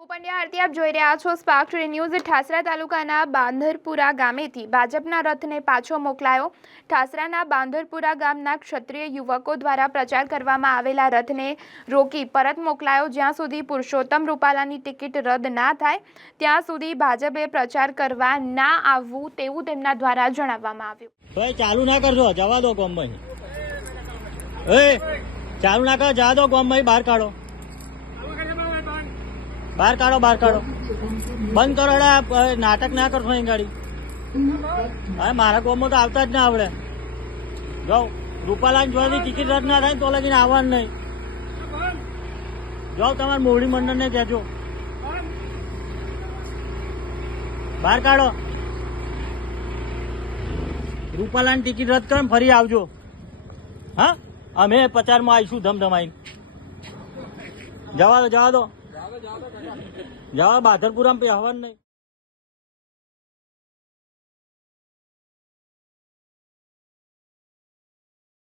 હું પંડ્યા આરતી આપ જોઈ રહ્યા છો સ્પાર્ક ટુડે ન્યૂઝ। ઠાસરા તાલુકાના બાંધરપુરા ગામેથી ભાજપના રથને પાછો મોકલાયો। ઠાસરાના બાંધરપુરા ગામના ક્ષત્રિય યુવકો દ્વારા પ્રચાર કરવામાં આવેલા રથને રોકી પરત મોકલાયો। જ્યાં સુધી પુરુષોત્તમ રૂપાલાની ટિકિટ રદ ના થાય ત્યાં સુધી ભાજપે પ્રચાર કરવા ના આવવું તેવું તેમના દ્વારા જણાવવામાં આવ્યું। તો ચાલુ ના કરજો, જવા દો ગામમાં। ચાલુ ના કર, જવા દો ગામમાં, બહાર કાઢો, બહાર કાઢો, બહાર કાઢો, બંધ કરો। નાટક ના કરશો અહીં ગાડી। હા, મારા ગામમાં તો આવતા જ ના આવડે। જો રૂપાલાની જોવાની ટિકિટ રદ ના થાય તો લગીને આવવાનું નહીં। જો તમારા મોવડી મંડળને કહેજો, બહાર કાઢો। રૂપાલાની ટિકિટ રદ કરો, ફરી આવજો। હા, અમે પ્રચારમાં આવીશું ધમધમાઈને। જવા દો, જવા દો, જવા બાધરપુરામાં પહેવાનું નહીં।